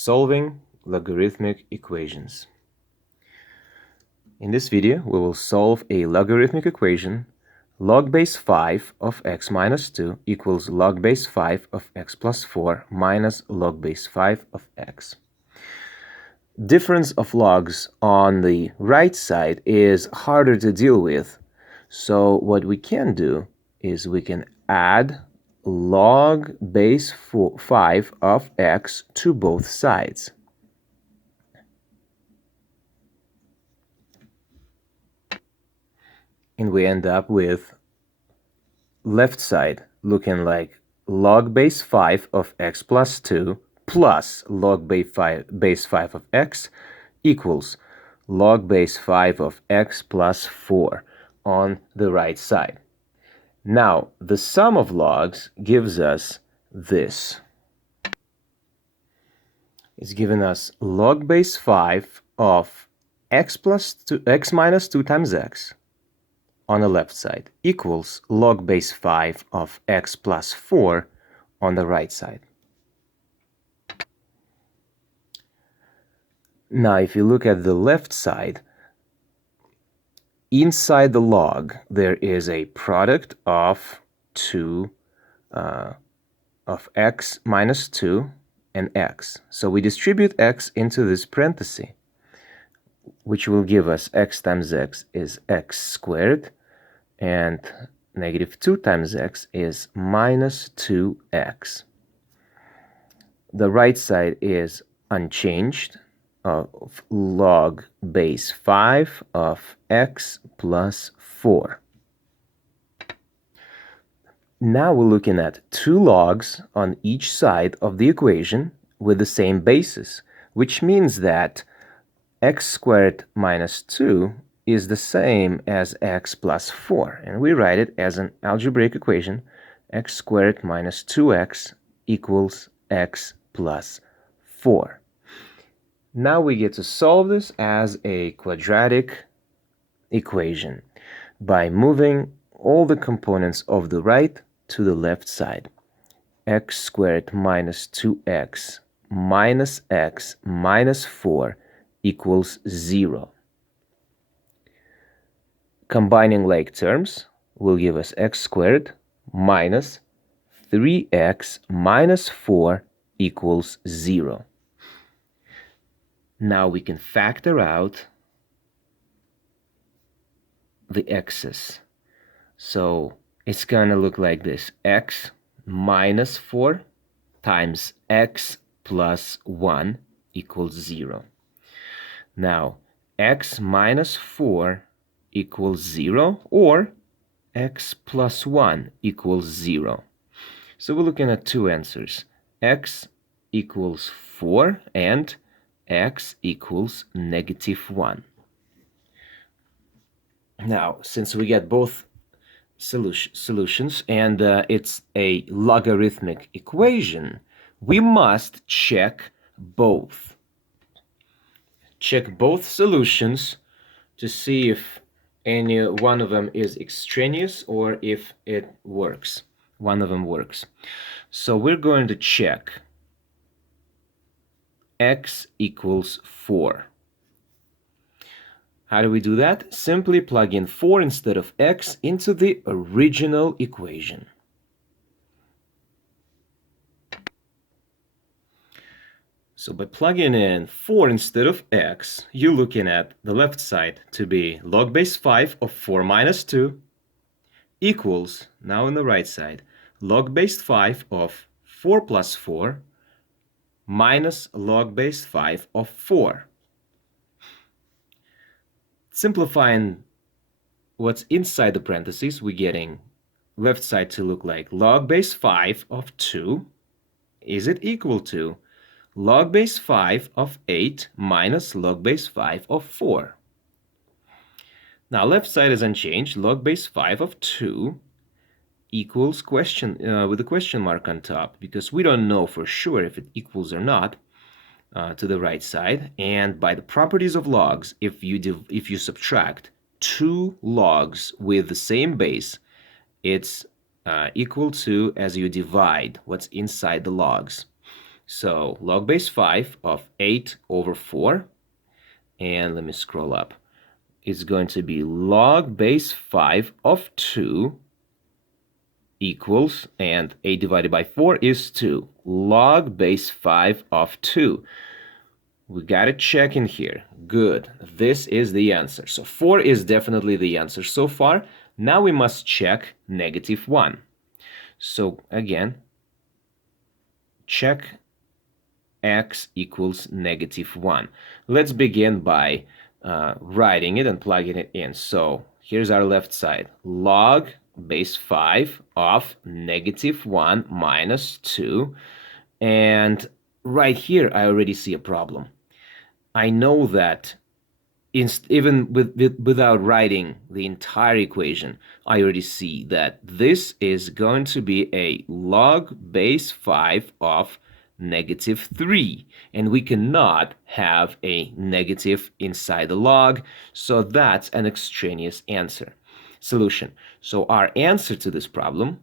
Solving logarithmic equations. In this video, we will solve a logarithmic equation. Log base 5 of x minus 2 equals log base 5 of x plus 4 minus log base 5 of x. Difference of logs on the right side is harder to deal with. So what we can do is we can add log base 5 of x to both sides. And we end up with left side looking like log base 5 of x plus 2 plus log base 5 of x equals log base 5 of x plus 4 on the right side. Now, the sum of logs gives us this. It's given us log base 5 of x minus 2 times x on the left side equals log base 5 of x plus 4 on the right side. Now, if you look at the left side, inside the log, there is a product of x minus 2 and x. So we distribute x into this parenthesis, which will give us x times x is x squared, and negative 2 times x is minus 2x. The right side is unchanged of log base 5 of x plus 4. Now we're looking at two logs on each side of the equation with the same basis, which means that x squared minus 2 is the same as x plus 4, and we write it as an algebraic equation. X squared minus 2x equals x plus 4. Now we get to solve this as a quadratic equation by moving all the components of the right to the left side. X squared minus 2x minus x minus 4 equals 0. Combining like terms will give us x squared minus 3x minus 4 equals 0. Now we can factor out the x's. So it's going to look like this. X minus 4 times x plus 1 equals 0. Now, x minus 4 equals 0, or x plus 1 equals 0. So we're looking at two answers. X equals 4 and x equals negative 1. Now, since we get both solutions and it's a logarithmic equation, we must check both. Check both solutions to see if any one of them is extraneous or if it works. One of them works. So we're going to check x equals 4. How do we do that? Simply plug in 4 instead of x into the original equation. So by plugging in 4 instead of x, you're looking at the left side to be log base 5 of 4 minus 2 equals, now on the right side, log base 5 of 4 plus 4 minus log base 5 of 4. Simplifying what's inside the parentheses, we're getting left side to look like log base 5 of 2. Is it equal to log base 5 of 8 minus log base 5 of 4? Now, left side is unchanged. Log base 5 of 2 equals question with a question mark on top, because we don't know for sure if it equals or not to the right side. And by the properties of logs, if you subtract two logs with the same base, it's equal to as you divide what's inside the logs. So log base 5 of 8 over 4, and let me scroll up. It's going to be log base 5 of 2 equals, and 8 divided by 4 is 2. Log base 5 of 2. We got it check in here. Good. This is the answer. So 4 is definitely the answer so far. Now we must check -1. So again, check x equals -1. Let's begin by writing it and plugging it in. So here's our left side. Log base 5 of -1 minus 2. And right here, I already see a problem. I know that even without writing the entire equation, I already see that this is going to be a log base 5 of -3, and we cannot have a negative inside the log, so that's an extraneous answer. Solution. So our answer to this problem